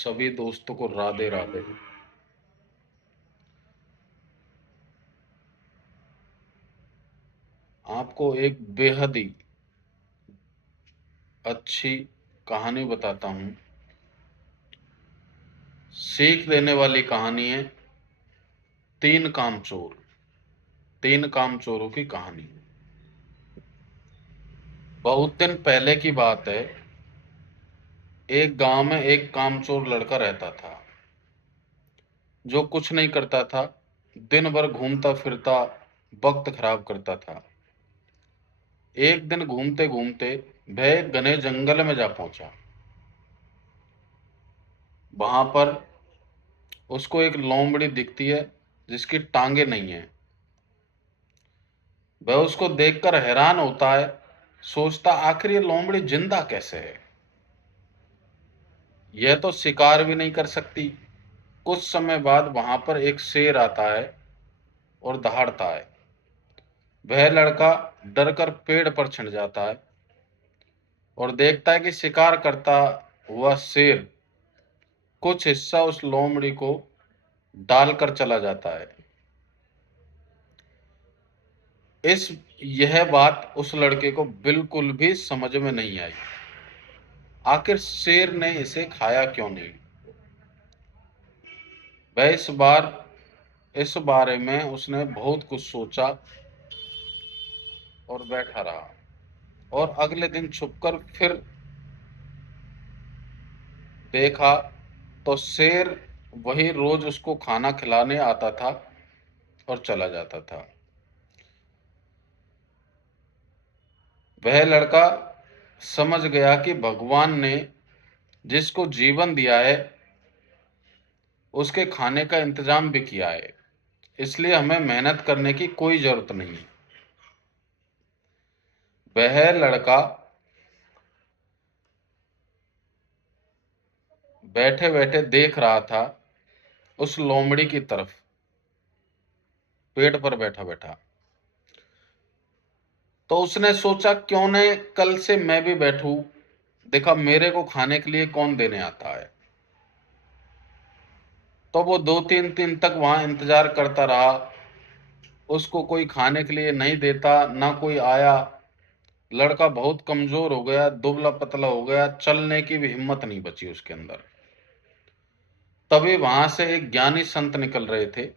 सभी दोस्तों को राधे राधे। आपको एक बेहद ही अच्छी कहानी बताता हूं। सीख देने वाली कहानी है। तीन कामचोरों की कहानी। बहुत दिन पहले की बात है। एक गांव में एक कामचोर लड़का रहता था, जो कुछ नहीं करता था। दिन भर घूमता फिरता वक्त खराब करता था। एक दिन घूमते घूमते वह एक घने जंगल में जा पहुंचा। वहां पर उसको एक लोमड़ी दिखती है, जिसकी टांगे नहीं है। वह उसको देखकर हैरान होता है। सोचता, आखिर ये लोमड़ी जिंदा कैसे है? यह तो शिकार भी नहीं कर सकती। कुछ समय बाद वहां पर एक शेर आता है और दहाड़ता है। वह लड़का डरकर पेड़ पर छिप जाता है और देखता है कि शिकार करता हुआ शेर कुछ हिस्सा उस लोमड़ी को डालकर चला जाता है। इस यह बात उस लड़के को बिल्कुल भी समझ में नहीं आई। आखिर शेर ने इसे खाया क्यों नहीं? वह इस बारे में उसने बहुत कुछ सोचा और बैठा रहा। और अगले दिन छुपकर फिर देखा तो शेर वही रोज उसको खाना खिलाने आता था और चला जाता था। वह लड़का समझ गया कि भगवान ने जिसको जीवन दिया है, उसके खाने का इंतजाम भी किया है, इसलिए हमें मेहनत करने की कोई जरूरत नहीं। वह लड़का बैठे बैठे देख रहा था उस लोमड़ी की तरफ, पेड़ पर बैठा बैठा। तो उसने सोचा, क्यों न कल से मैं भी बैठूं, देखा मेरे को खाने के लिए कौन देने आता है। तो वो 2-3 दिन तक वहां इंतजार करता रहा। उसको कोई खाने के लिए नहीं देता, ना कोई आया। लड़का बहुत कमजोर हो गया, दुबला पतला हो गया, चलने की भी हिम्मत नहीं बची उसके अंदर। तभी वहां से एक ज्ञानी संत निकल रहे थे।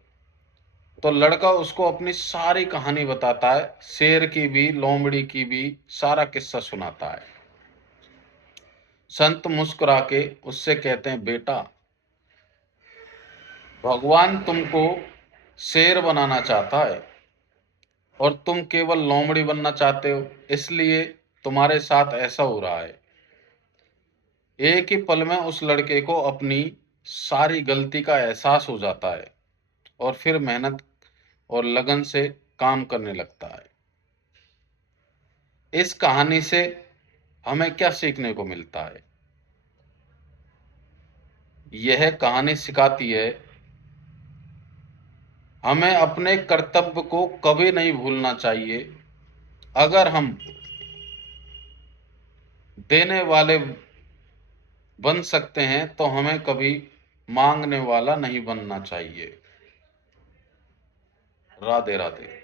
तो लड़का उसको अपनी सारी कहानी बताता है, शेर की भी लोमड़ी की भी, सारा किस्सा सुनाता है। संत मुस्कुरा के उससे कहते हैं, बेटा, भगवान तुमको शेर बनाना चाहता है और तुम केवल लोमड़ी बनना चाहते हो, इसलिए तुम्हारे साथ ऐसा हो रहा है। एक ही पल में उस लड़के को अपनी सारी गलती का एहसास हो जाता है और फिर मेहनत और लगन से काम करने लगता है। इस कहानी से हमें क्या सीखने को मिलता है? यह कहानी सिखाती है, हमें अपने कर्तव्य को कभी नहीं भूलना चाहिए। अगर हम देने वाले बन सकते हैं तो हमें कभी मांगने वाला नहीं बनना चाहिए। राधे राधे।